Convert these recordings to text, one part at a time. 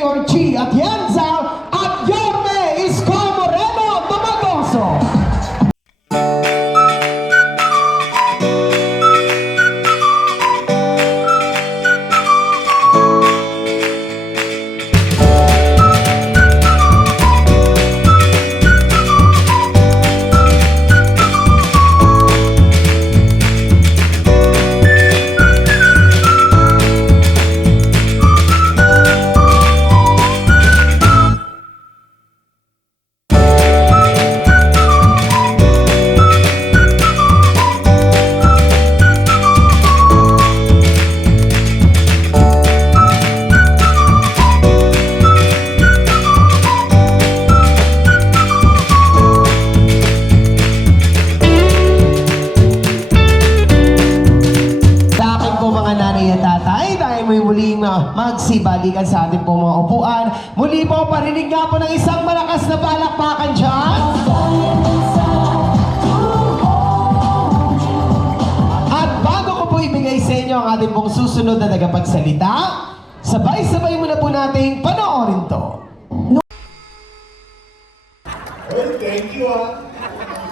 Mayor G. Atienza at Yorme Isko Moreno Dumagoso. Magsibalikan sa ating pong mga upuan. Muli po, parinig nga po ng isang malakas na palakpakan dyan. At bago ko po ibigay sa inyo ang ating pong susunod na tagapagsalita, sabay-sabay muna po nating panoorin to. Well, thank you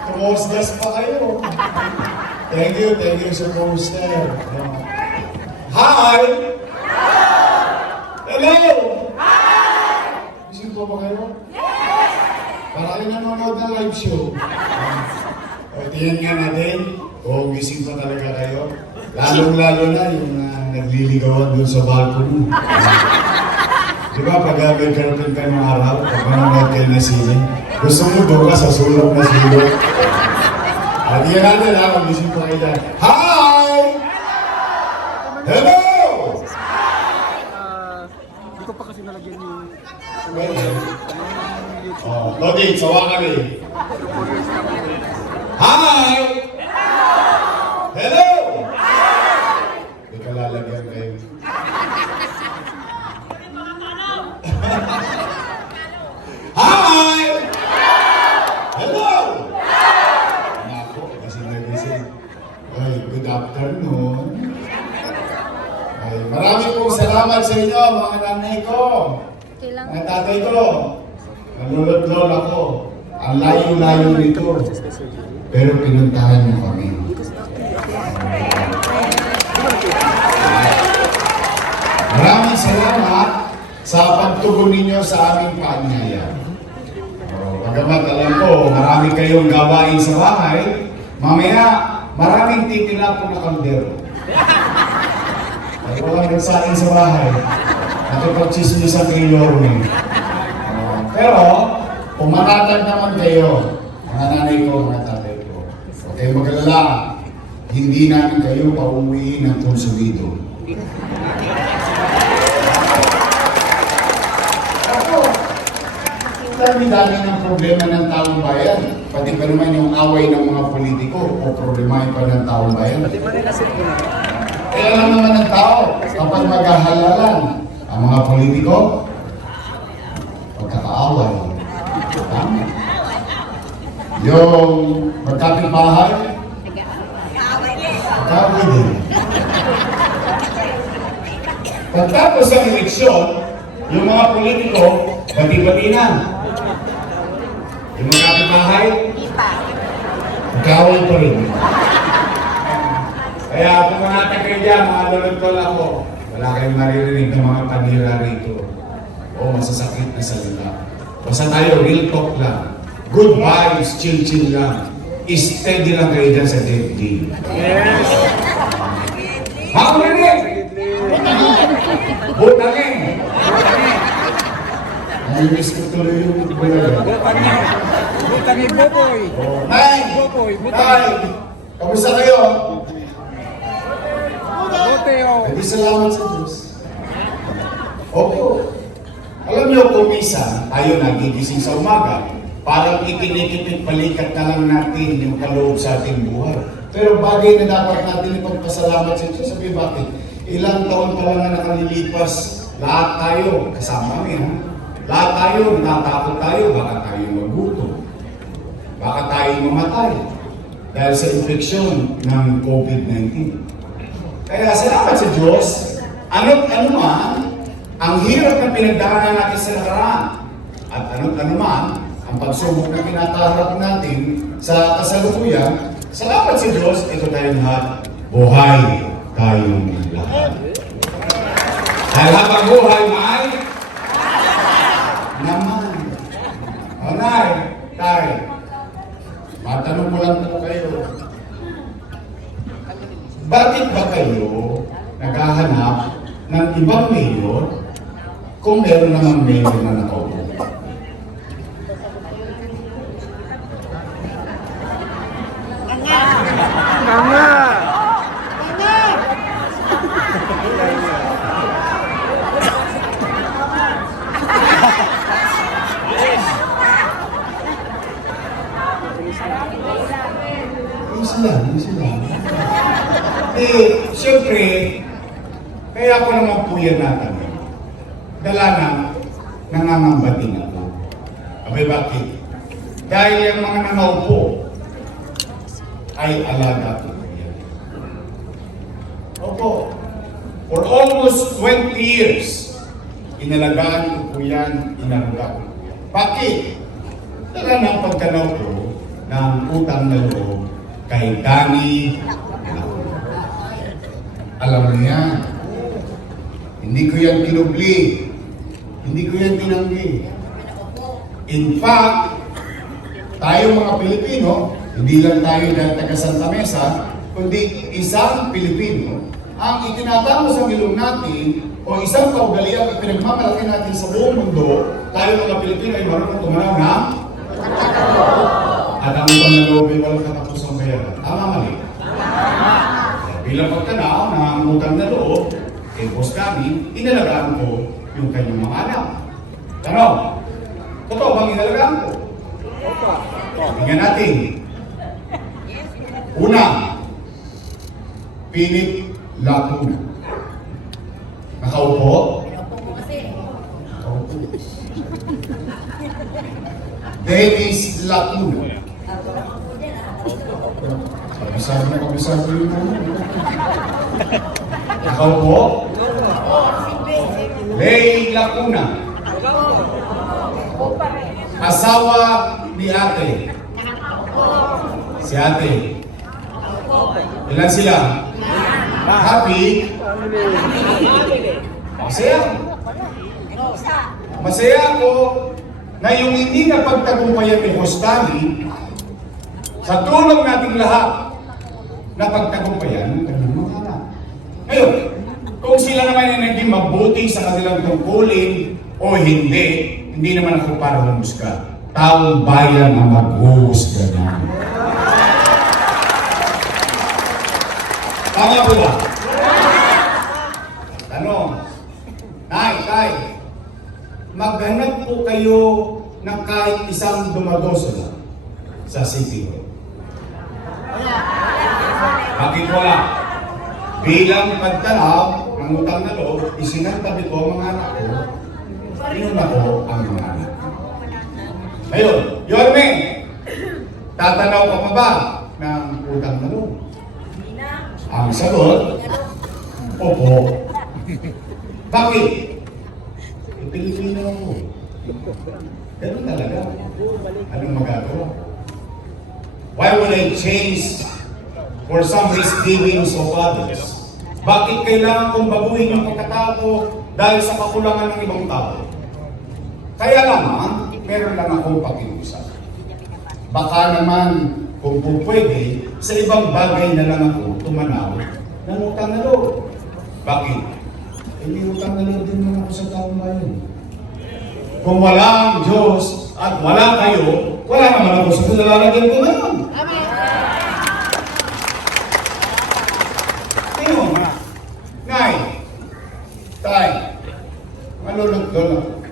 Tumosdas pa kayo. Thank you Sir Coaster. Hi! Hello! Hi! Gising po ba kayo? Yes! Para kayo nanonood ng live show. Tingnan nga natin kung gising pa talaga kayo. Lalong-lalo na yung nagliligawan doon sa balcony. Di ba pag may girlfriend kayo ng araw, pag manonood kayo na sine, gusto mo doon ka sa sulok na sulok. Tingnan natin kung gising pa kayo dyan. Hi! Hello! Lodi, sawa kami. Hi! Hello! May kalalagyan kayo. Hi! Hello! Nako, kasi nagising. Ay, good afternoon. Ay, maraming pong salamat sa inyo, mga nanay ko. Mga tatay ko. Nalulod-lol ako. Ang layo-layo nito. Pero pinuntahan niyo kami. Maraming salamat sa pagtugon ninyo sa aming paanyaya. Pagamat alam ko, marami kayong gawain sa bahay, mamaya maraming titinapon na kaldero. Ay walang nagsain sa bahay. Nakipag-chismisan kay Yorme. Pero, kung matatag naman kayo, mga nanay ko, mga tatay ko, huwag kayong mag-alala, hindi namin kayo pauwiin ng konsumido. Ako, dami-dami ng problema ng taong bayan. Pati pa naman yung away ng mga politiko o problemahin pa ng taong bayan. Kaya lang naman ng tao, kapag maghahalalan ang mga politiko, pagkakaaway. Yung magkapit-bahay, magkakaaway din. Pagkatapos ang eleksyon, yung mga politiko, bati-bati na. Yung magkapit-bahay, magkakaaway pa rin. Kaya kung manatag kayo dyan, mga lulod-tol ako, wala kayong naririnig ng mga panira rito. O masasakit na salita. Basta tayo, real talk lang. Good vibes, chill lang. Steady lang kayo dyan sa deadly. Yes! Makurinig! Butangin! Namiss ko tuloy yung bulag. Butangin, Boboy! Nay! Nay! Kamusta kayo? Boteo! Hindi salamat sa Diyos. Opo. Alam niyo kung minsan, tayo nagigising sa umaga, parang ikinikipit balikat na lang natin yung kaloob sa ating buhay. Pero bagay na dapat natin ipagpasalamat sa Diyos. Sabi bakit? Ilang taon pa lang na nakalilipas, lahat tayo, kasama kami ha? Lahat tayo, natatakot tayo, baka tayo magutom. Baka tayo mamatay. Dahil sa infeksyon ng COVID-19. Kaya salamat sa Diyos, ano man, ang hirap na pinagdaanan natin sa nakaraan at ano man ang pagsubok na kinakaharap natin sa kasalukuyan, salamat sa Diyos, ito tayo lahat, buhay tayong lahat. Dahil habang buhay may naman. Alright, tayo. Matanong ko lang po kayo. Bakit ba kayo naghahanap ng ibang mayor kung meron namang mayor na nakaupo? Easy lang. Siyempre, kaya ako naman po yan natanong. Dala na, nangangambating ako. Abay, bakit? Dahil yung mga nangaupo ay alaga ko yan. Opo, for almost 20 years, inalagaan ko po yan, inalaga ko. Bakit? Dala na pagkanaw ko ng utang na loob kay Danny. Alam mo yan, hindi ko yan kinubli, hindi ko yan tinanggi. In fact, tayo mga Pilipino, hindi lang tayo dahil taga Santa Mesa, kundi isang Pilipino, ang itinatamo sa ilong natin o isang kaugaliang ipinagmamalaki natin sa buong mundo, tayo mga Pilipino ay marunong tumanaw na at ang utang na loob ay walang katapusang bayaran. Tama, mali? Bilang pagtanaw na ang utang na loob, kay Boss Gabby, inalagaan ko yung kanyang mga anak. Tanong, totoo bang inalagaan ko? Tingnan natin. Una, Philip Lacuna. Nakaupo? Nakaupo. Dennis Lacuna. Kabisado yung nakaupo? Lay Lacuna. Asawa ni ate. Si ate. Ilan sila? Happy? Masaya? Masaya ako na yung hindi napagtagumpayan ni Hostani, sa tulong nating lahat, napagtagumpayan ng kanyang mga anak. Ngayon, kung sila naman ay naging mabuti sa kanilang tungkulin o hindi naman ako para humusga. Taong bayan ang maghuhusga namin. Tama po ba? Tanong, Tay, maghanap po kayo ng kahit isang dumagoso lang sa City Hall. Bakit wala? Bilang pagtanaw ng utang na loob, isinantabi ko ang mga anak ko, inuna ko ang mga anak. Ngayon, Yorme, tatanaw ka pa ba ng utang na loob? Ang sagot, opo. Bakit? Pilipino ako. Ganun talaga. Anong magagawa? Why would I change for some misgivings of others? Bakit kailangan kong baguhin yung pagkatao ko dahil sa kakulangan ng ibang tao? Kaya lamang, meron lang akong pakiusap. Baka naman, kung po pwede, sa ibang bagay na lang ako tumanaw ng utang na loob. Bakit? Hindi utang na loob din naman ako sa taong bayan. Kung wala ang Diyos at wala kayo, wala naman ako sa nalalagyan ko ngayon. Tingnan, Nay, Tay, malulog-lulog.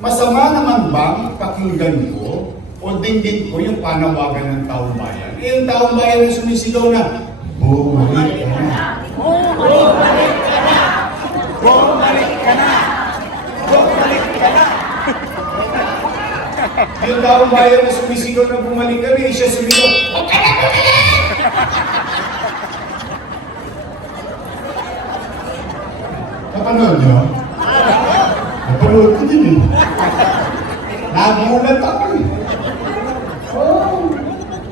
Masama naman bang pakinggan ko o dinggin ko yung panawagan ng taong bayan? Yung taong bayan na sumisigaw na, bumalik ka na. Bumalik ka na! Bumalik ka na! Bumalik ka na! Yung taong bayan na sumisigaw na bumalik ka na, siya sumigaw. Kapanood nyo? Napanood ko din eh. Nagulat ako eh. Oh.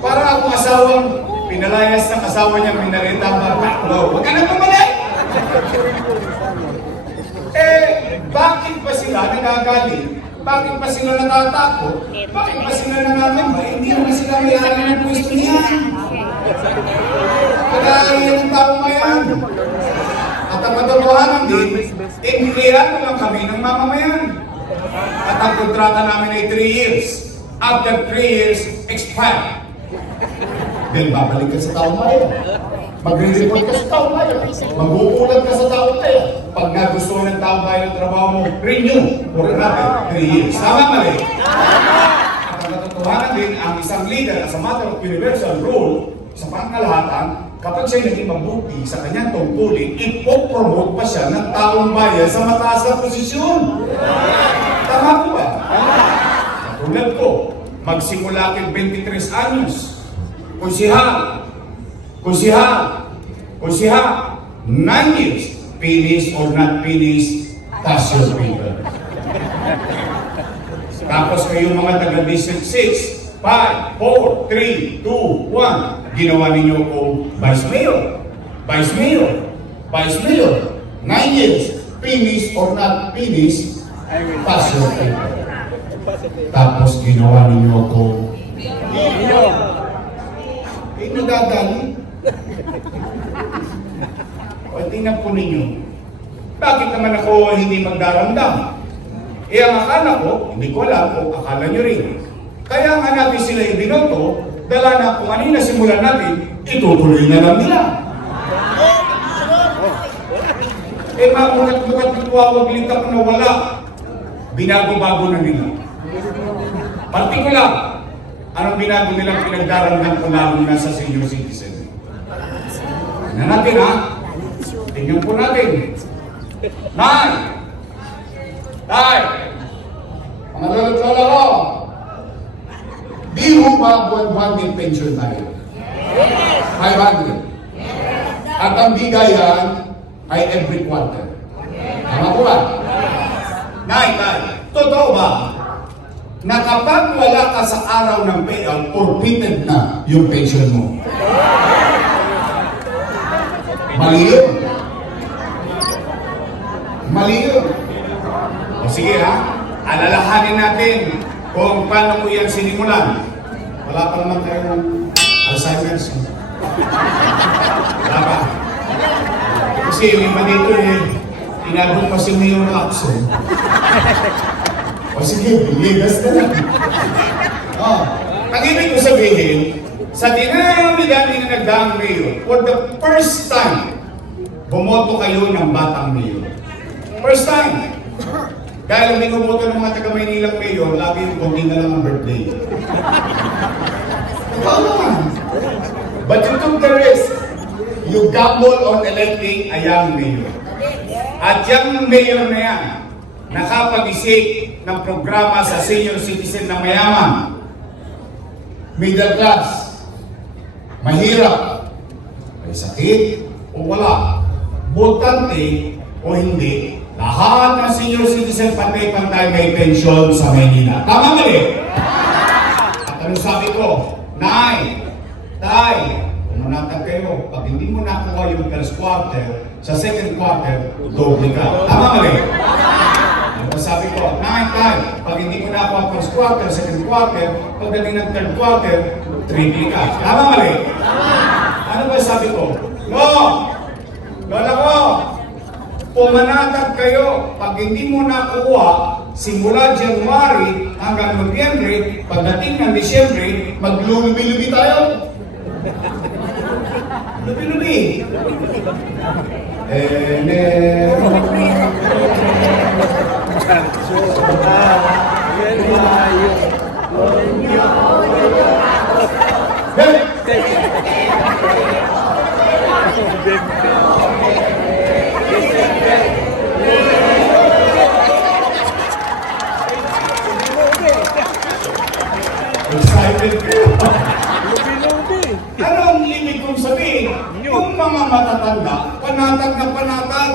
Para ako asawang pinalayas ng asawa niya, minarita ang tatlo. Huwag ka na pumalay! Bakit pa sila nagagaling? Bakit pa sila natatakot? Bakit pa sila nangangamba? Hindi naman sila may-ari ng pwesto niyan. Kagaya ng taong mayan. At ang katotohanan din, empleyado lang kami ng mamamayan. At ang kontrata namin ay 3 years. After 3 years, expire. Then babalik ka sa taong bayan. Magre-report ka sa taong bayan. Mag-uulat ka sa taong bayan. Pag nagustuhan ng taong bayan ang trabaho mo, renew for another 3 years. Tama mali? At ang katotohanan din, ang isang leader as a matter of universal rule sa pangkalahatan, kapag siya naging mabuti sa kanyang tungkulin, ipopromote pa siya ng taong bayan sa mataas na posisyon. Tama po ba? Tulad ko, magsimula aking 23 anyos. Kunsihal, 9 years, finish or not finish, pass your paper. Tapos kayong mga taga District 6, 5, 4, 3, 2, 1, ginawa ninyo kong Vice Mayor. Vice Mayor. Vice Mayor. 9 years, finish or not finish, pass your paper. Tapos ginawa ninyo kong nagagaling. O tingnan po ninyo, bakit naman ako hindi magdaramdam? Ang akala ko, hindi ko alam kung akala nyo rin. Kaya nga natin sila ibinoto, dala na kung ano yung nasimulan natin, itutuloy na lang nila. Mamulat-mulat yung wawaglit ako na wala. Binago-bago na nila. Partikular, anong binago nilang pinagdaramdam ko lalo na sa senior citizen? Tingnan natin ha. Tingnan po natin. Nay! Tay! Mga lolo-lola ko, di mo ba buwan-buwan din pension tayo? 500. At ang bigayan ay every quarter. Tama po ba? Nay, totoo ba na kapag wala ka sa araw ng payout, forfeited na yung pension mo? Mali yun. Mali yun. O sige ha, alalahanin natin kung paano mo yan sinimulan. Wala pa naman tayong Alzheimer's. Wala pa. Kasi yung iba dito tinagong pa si Mayor Lacson. O sige, ligas ka na. Ang ibig ko sabihin, sa dinami-dami na nagdaang mayor, for the first time, bumoto kayo ng batang mayor. First time. Dahil ang binuboto ng mga taga-Maynilang mayor, lagi yung konti na lang ang birthday. Totoo naman. But you took the risk. You gamble on electing a young mayor. At yung mayor na yan, nakapag-isip ng programa sa senior citizen na mayaman, middle class, mahirap, may sakit o wala, botante o hindi, lahat ng senior citizen pantay-pantay may pensyon sa Maynila. Tama mali? At ano sabi ko? Nay, Tay, umanatag kayo, pag hindi mo nakuha yung first quarter, sa second quarter, doble ka. Tama mali? Sabi ko, Tay, pag hindi ko nakuha first quarter, second quarter, pagdating ng third quarter, triple ka. Tama mali? Ano ba sabi ko? No! Lola ko, pumanatag kayo. Pag hindi mo nakuha, simula January hanggang Nobyembre, pagdating ng Disyembre, maglulubi-lubi tayo. Lubi-lubi. Excited ko. Ano ang ibig kong sabihin? Yung mga matatanda, panatag na panatag.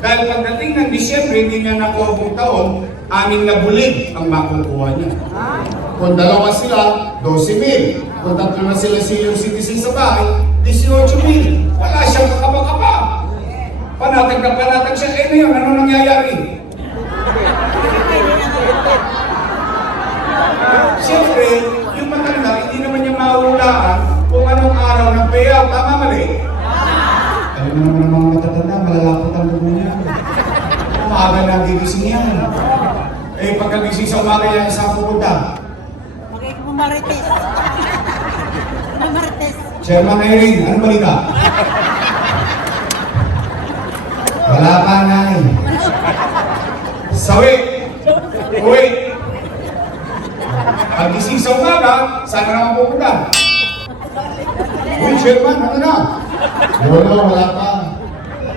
Dahil pagdating ng Disyembre, hindi niya nakuha buong taon, 6 na bulig ang makukuha niya. Kung 2 sila, 12,000. Kung 3 na sila senior citizen sa bahay, 18,000. Wala siyang kakaba-kaba. Panatag na panatag siya. Eh ngayon, ano nangyayari? Siyempre, yung matanda, hindi naman niya mahulaan kung anong araw ng payout. Tama mali? Alam mo naman ng mga matatanda, malalapot ang dugo niya. Maaga na gigising yan. Eh, pagkagising sa umaga yan, saan pupunta? Marites. Marites. Chairman Irene, anong balita? Wala pa, nanay. Sawi! Uwi! Paggising sa umaga, saan ka naman pupunta? Uy, Chairman, ano na? Lolo, wala pa.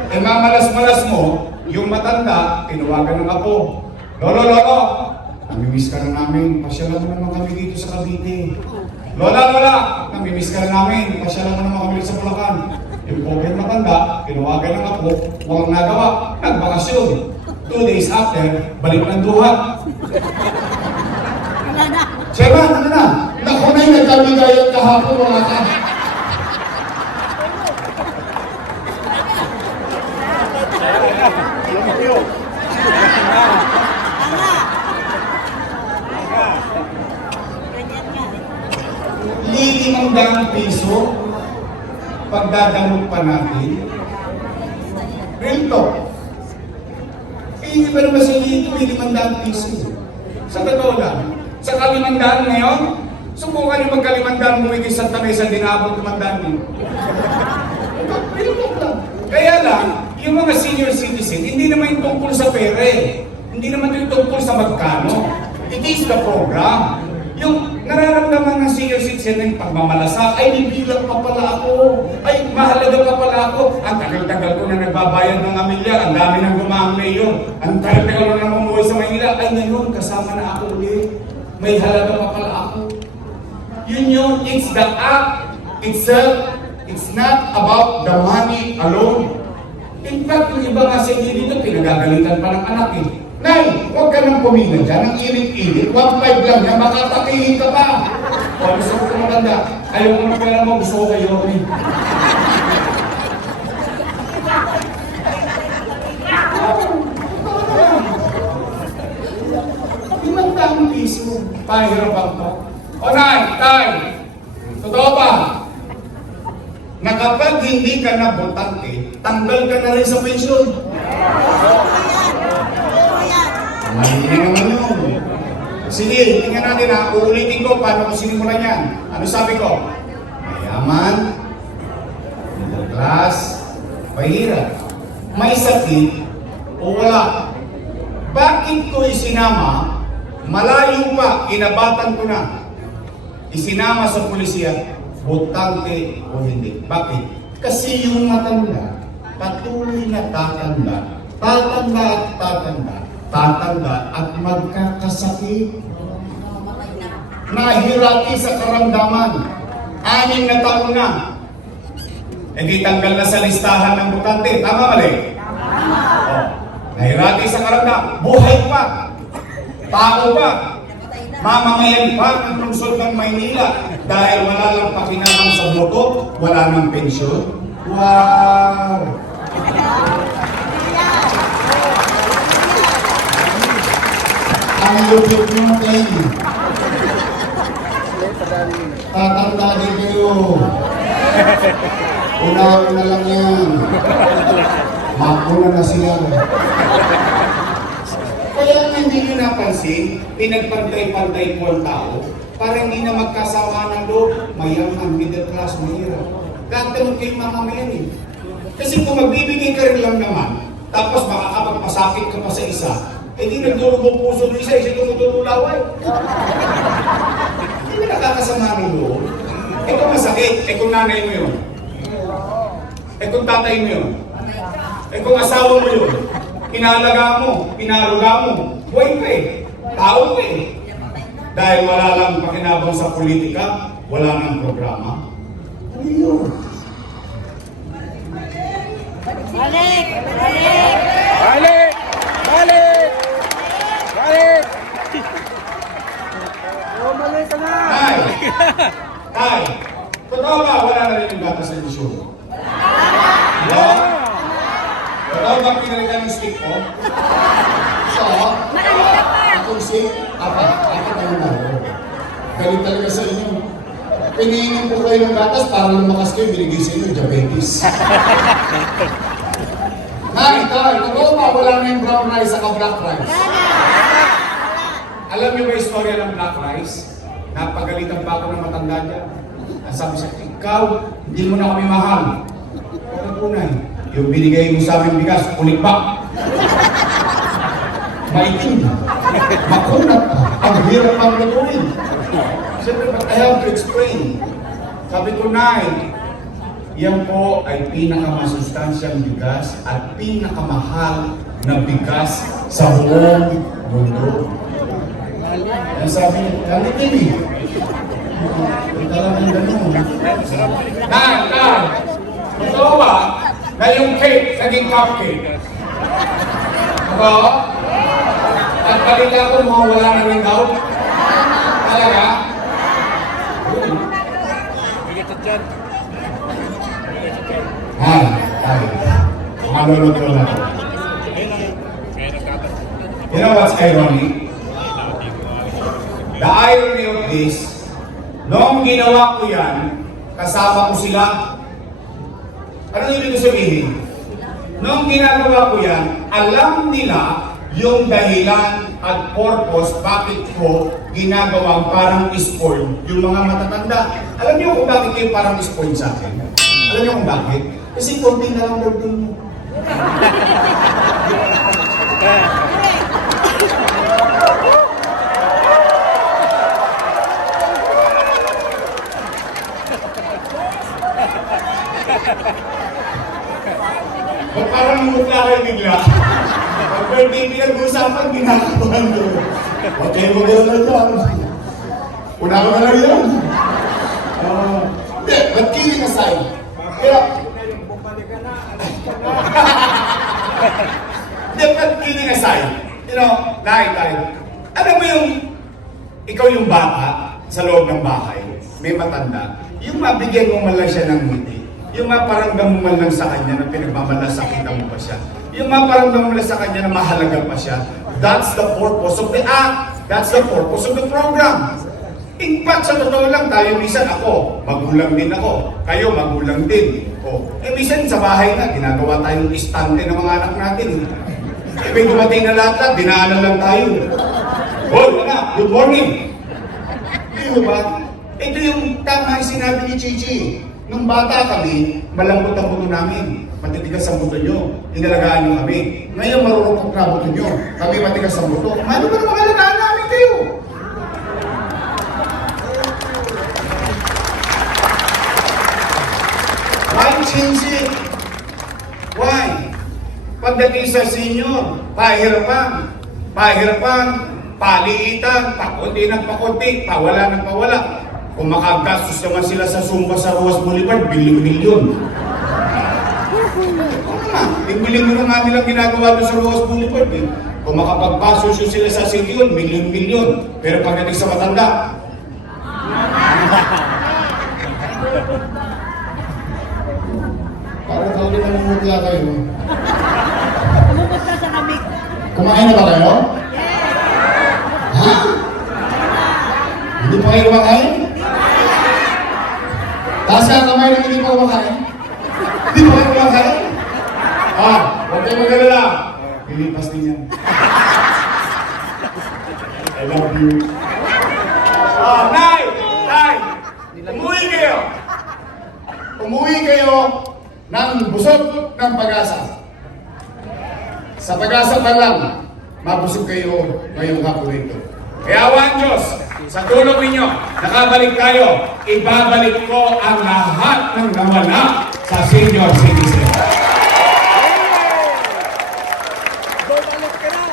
Eh, mamalas-malas mo, yung matanda, tinuwagan ng apo. Lolo, lolo! Namimiss ka na namin, pasyalan mo naman kami dito sa Cavite. Lola, lola! Namimiss ka na namin, pasyalan mo naman kami dito sa Bulacan. Yung poker matanda, tinuwagan ng apo, walang nagawa, nagbakasyon. 2 days after, balik ng duha. Wala na. Chairman, ano na? Naku na yung nagkabigayan kahapon, wala ka. Piso, pagdadamot pa natin. Real talk. Eh, hindi ba naman sa dito may 500 piso? Sa totoo lang, sa kalimandaan ngayon, subukan yung magkalimandaan bumigay sa Mesa, dinabot 500 din. Real talk lang. Kaya lang, yung mga senior citizen, hindi naman yung tungkol sa pera eh. Hindi naman yung tungkol sa magkano. It is the program. Yung nararamdaman ng senior citizen ng pagmamalasa, ay bibilang pa pala ako, ay mahalaga pa pala ako. Ang tagal-tagal ko na nagbabayad ng amilya, ang dami nang gumamay yun. Ang tagal-tagal ko na mamuhay sa Maynila, ay ngayon kasama na ako ulit. May halaga pa pala ako. Yun, it's the act itself. It's not about the money alone. In fact, yung iba nga sa inyo dito, pinagagalitan pa ng anak eh. Nay, huwag ka nang pumila dyan. Ang init-init. 1.5 lang yan. Makatakihin ka pa. O, gusto ko matanda. Ayaw ko na pera mo. Gusto ko kayo. Limang piso. Pahirapan to. O, Nay, Tay. Totoo ba? Na kapag hindi ka na botante, tanggal ka na rin sa pensyon. Mali naman yun. Sige, tingnan natin ha. Uulitin ko paano ko sinimulan yan. Ano sabi ko? Mayaman, middle class, mahirap, may sakit, o wala. Bakit ko isinama? Malayo pa, inabatan ko na. Isinama sa pulisya, botante o hindi. Bakit? Kasi yung matanda, patuloy na tatanda, tatanda at tatanda, tatanda at magkakasakit. Nahirati sa karamdaman. 6 na taon na. E di tanggal na sa listahan ng botante. Tama mali? Tama. Oh. Nahirati sa karamdaman. Buhay pa. Tao pa. Mamamayan pa ng lungsod ng Maynila dahil wala lang pakinabang sa boto, wala nang pensyon. Wow! Ang lupit mo kayo. Tatanda din kayo. Unahin na lang yan. Makuna na sila. Kaya nga hindi nyo napansin, pinagpantay-pantay po ang tao para hindi na magkasama ng loob. Mayaman, middle class, mahirap. Gagano'n kayo mamamayan eh. Kasi kung magbibigay ka rin lang naman, tapos makakapagpasakit ka pa sa isa, eh di nagdulubong puso ng isa, tumutululaway. Hindi na nakakasama ng loob. Eh kung masakit, eh kung nanay mo yun. Eh kung tatay mo yun. Eh kung asawa mo yun. Pinalaga mo, pinaruga mo. Buhay pa eh. Tao pa eh. Dahil wala lang pakinabang sa politika, wala nang programa. Ano yun? Balik! Balik! Balik! Balik! Balik! Bumalik ka na! Tay! Tay! Totoo ba wala na rin yung gatas sa ilusyon? No? Totoo ba pinalitan ng stick ko? So, akong stick, apat na ako. Galit talaga sa inyo. Piniinom ko kayo ng gatas para lumakas kayo, binigay sa inyo, diabetes. Tay, totoo ba wala na yung brown rice at black rice? Alam niyo ba yung istorya ng black rice? Napagalitan pa ako ng matanda dyan. Sabi sa ikaw, hindi mo na kami mahal. Pero tunay, yung binigay mo sa amin bigas, ulit pa. Maitim na. Makunat pa. Ang hirap pang lutuin. Siyempre, but I have to explain. Sabi ko, Nay, yan po ay pinakamasustansyang bigas at pinakamahal na bigas sa buong mundo. Ang sabi niya, kalitin eh. Ito lang ang ganun. Nay, totoo ba na yung cake naging cupcake? Totoo? At balita ko mo, wala na rin daw? Talaga? Ay, malulog ko lang. You know what's ironic? The irony of this, noong ginawa ko yan, kasama ko sila. Ano ibig ko sabihin? Noong ginagawa ko yan, alam nila yung dahilan at purpose bakit ko ginagawang parang spoil yung mga matatanda. Alam niyo kung bakit kayo parang spoil sa akin? Alam niyo kung bakit? Kasi konti na lang daw din. Ba't parang mumutla kayo bigla? Pag birthday pinag-uusapan, ginagawa nyo. Huwag kayo mag-alala dyan. Una ko na lang yan. Hindi, but kidding aside. Kaya... Hindi, but kidding aside. You know, Nay, alam mo yung... Ikaw yung bata sa loob ng bahay, may matanda. Yung mabigyan mo man lang siya ng ngiti. Yung maparamdam mo man lang sa kanya na pinagmamalasakitan mo pa siya. Yung maparamdam mo lang sa kanya na mahalaga pa siya. That's the purpose of the act. That's the purpose of the program. In fact, sa totoo lang tayo, minsan ako, magulang din ako. Kayo, magulang din. Minsan sa bahay na, ginagawa tayong istante ng mga anak natin. May dumating na lahat, dinaanan lang tayo. Wala, good morning. Di ba? Ito yung tama yung sinabi ni Chichi. Nung bata kami, malambot ang buto namin. Matitigas ang buto nyo. Inalagaan nyo kami. Ngayon marurupok na buto nyo. Kami matigas ang buto. Ano ba naman alagaan namin kayo? Why change it? Why? Pagdating sa senior, pahirapan, paliitan, pakunti ng pakunti, pawala ng pawala. Kung makagastos naman sila sa Zumba sa Ruas Boulevard, bilyon-bilyon. Bilyon-bilyon nga nilang ginagawa doon sa Ruas Boulevard. Kung makapagpasosyo sila sa city yun, milyon-milyon. Pero pagdating sa matanda, parang tawag na namumutla kayo. Umubot na sa kami. Kumain na ba kayo? Ha? Hindi pa kayo kumakain? Taas ka ang kamay na hindi pa kumakain? Hindi pa kayo kumakain? Huwag kayo mag-alala. Pilipas din yan. I love you. Nay! Umuwi kayo! Umuwi kayo ng busog ng pag-asa. Sa pag-asa pa lang, mabusog kayo ngayong hapon ito. Kaya awan Diyos, sa tulong ninyo, nakabalik tayo, ibabalik ko ang lahat ng nawala sa senior citizen. Bumalik ka na!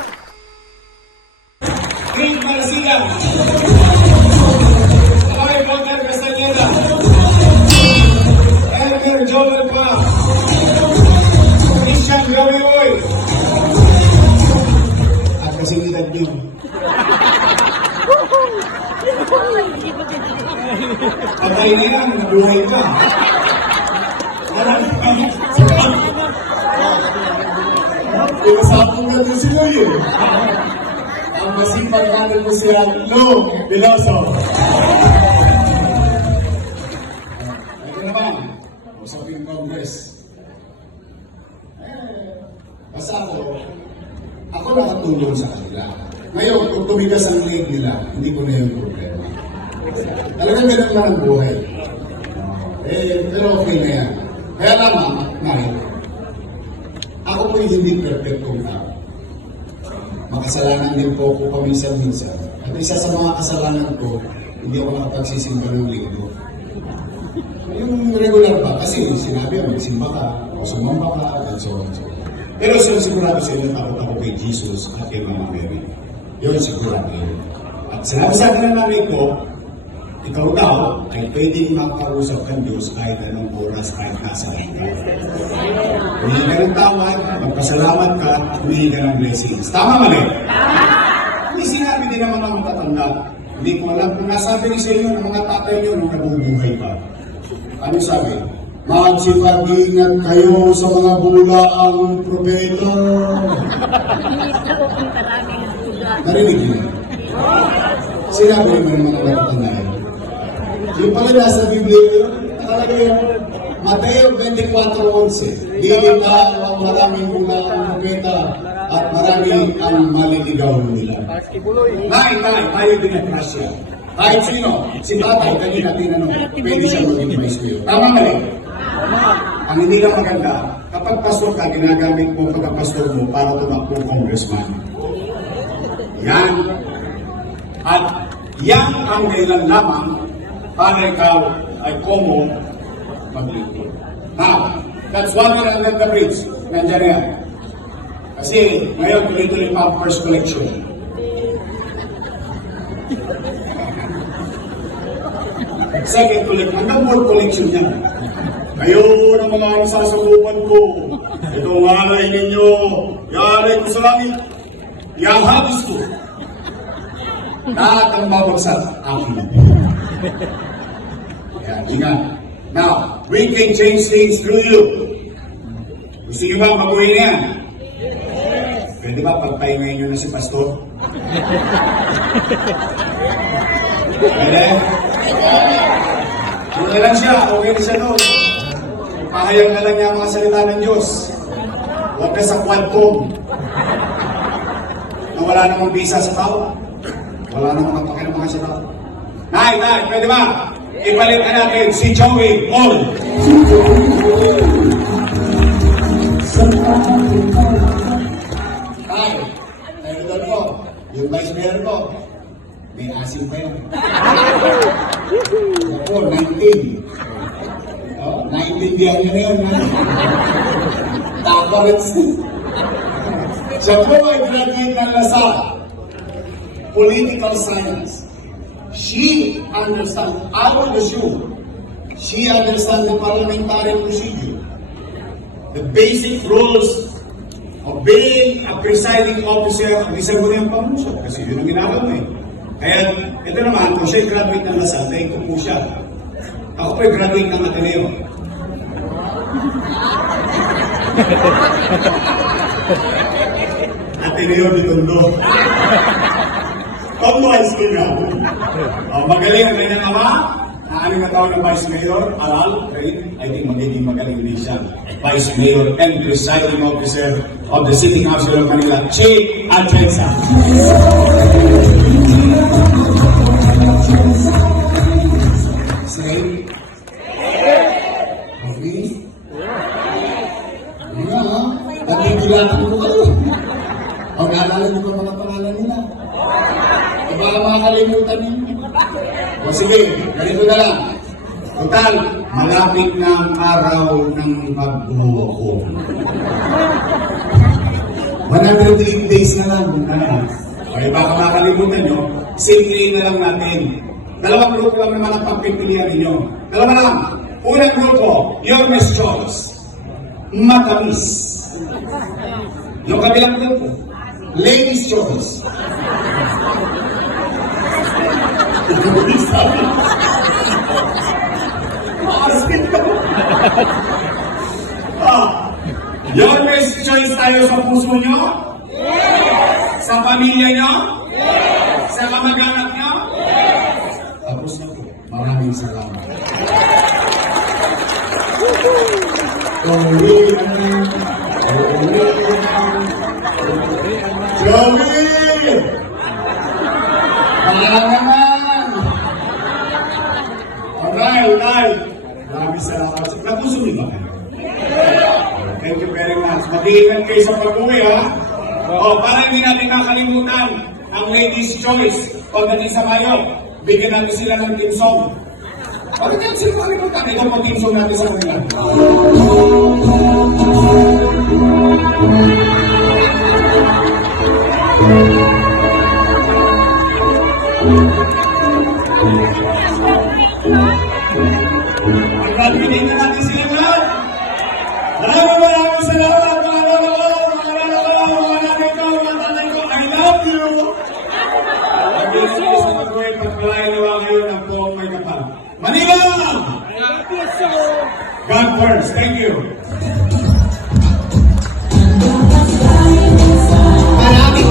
Green Garcia, Roy Walter Castaneda, Elmer Joel Pa, Christian Gawiwoy, Okay na yan, nabuhay ka. Marami ka. Pinasapong ka din sila yun. Ang masipag natin mo siya, Lou Veloso. Ito naman, usaping Congress. Basta ako nakatulong sa kanila. Ngayon, kung tumigas ang leg nila, hindi ko na yung problema. Talagang ganun lang ang buhay. Pero okay na yan. Kaya lamang, Mike, ako po yung hindi perfectong tao. Makasalanan din po ako paminsan-minsan. At isa sa mga kasalanan ko, hindi ako nakapagsisimba ng linggo. Yung regular ba? Kasi sinabi mo, magsimba ka, o sumamba ka, and so on. Pero sigurado sa inyo, takot ako kay Jesus at kay Mama Mary. Yun sigurado yun. At sinabi sa akin ng nanay ko, ikaw daw ay pwedeng makausap ng Diyos kahit anong oras, kahit nasa ka. Humingi ka ng tawad, magpasalamat ka, humingi ka ng blessings. Tama mali? Tama! Hindi sinabi din naman ang matatanda. Hindi ko alam kung nasabi ni sa inyo ng mga tatay nyo nung nabubuhay pa. Ano sabi? Magsipag-ingat kayo sa mga bulaang propeta. Narinig niyo? Sinabi mo ng mga matatanda yun. Yung pala nasa Biblia yun, nakalagay yun. Mateo 24:11. Dilita ang maraming bulaang propeta at marami ang maliligaw nila. Tayo din ang Russia. Kahit sino, si tatay, kanina tinanong, pwede siya maging vice mayor. Tama mali? Ang hindi lang maganda, kapag pastor ka, ginagamit mo pagka-pastor mo para tumakbo congressman. Yan. At yan ang kailan lamang para ikaw ay komo maglingkod. Now, that's one thing under the bridge. Nandiyan yan. Kasi ngayon, tuloy-tuloy pa ang first collection. Second collection, hanggang more collection niya. Kayo ng mga sasabupan ko, itong alay ninyo, yari ko sa langit, yahagis ko. Lahat ang babagsak, akin. Yan, ingat. Now, we can change things through you. Gusto niyo ba mabuhay na yan? Pwede ba pagpahingayin nyo na si Pastor? Pwede? Okay lang siya, okay na siya noon. Pahayag na lang niya ang mga salita ng Diyos. Huwag ka sa quadcom. Na wala namang visa sa tao. Wala namang pakialam mga sa tao. Nay, pwede ba? Ibalik ka natin si Joey Paul. Nay, doon ko, yung vice mayor ko, may asim pa yun. Ako, 19. Naintindihan niyo na yun. Taparits. Siya po ay graduate ng Lasal. Political science. She understands, I will assume, she understands the parliamentary procedure. The basic rules of being a presiding officer of the Sangguniang Pamuso. Kasi yun ang ginagawa mo eh. Kaya, ito naman, kung siya'y graduate ng Lasal, dahil ko po siya. Ako po'y graduate ng Ateneo. Ateneo de Tondo. Pag-wise ko nga. Magaling ang kanyang ama. Naaling na taon ng Vice Mayor, aral, right? I think magiging magaling din siya. Vice Mayor and Presiding Officer of the City Council of Manila, Che Atienza. Say, okay? Nga, nagigilatan ko kayo. O, naalala niyo ba mga pangalan nila? Baka makakalimutan ninyo. O sige, ganito na lang. Total, malapit na ang araw ng pagbuho ko. 108 days na lang. Okay, baka makakalimutan nyo, simple na lang natin. Dalawang grupo lang naman ang pagpipilian ninyo. Dalawa lang. Unang grupo, your Miss Choice. Matamis. Yung kabilang grupo, Ladies' Choice. Your best choice tayo sa puso nyo? Yes! Sa pamilya nyo? Yes! Sa kamag-anak nyo? Yes! Tapos na po. Maraming salamat. Joey! Wala naman! Alright. Maraming salamat. Napuso niyo ba kayo? Thank you very much. Mag-iingat kayo sa pag-uwi, ha? Para hindi natin kakalimutan ang ladies' choice. Pagdating sa Mayo, bigyan natin sila ng team song. Bakit yan sila makalimutan? Ito po team song natin sa kanila. Pagkakabinin na natin sila lahat. Maraming salamat, mga nanay ko. I love you. Pag-iisip sa pag-uwi, pagpalain nawa kayo ng buong may kapal. Manila! God first. Thank you.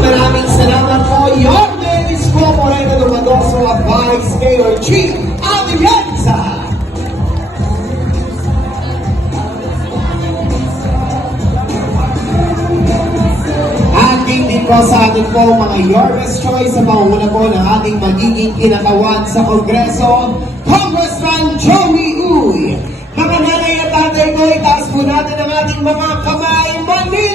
Maraming salamat po. Your name is po Moreno Dumagoso at Vice Mayor Chief Alianza. Aking din po sa ating po mga Your Best Choice sa pangunguna po ng ating magiging kinakawan sa Kongreso, Congressman Joey Uy. Mga nanay at tatay ko, itaas po natin ang ating mga kamay. Manila!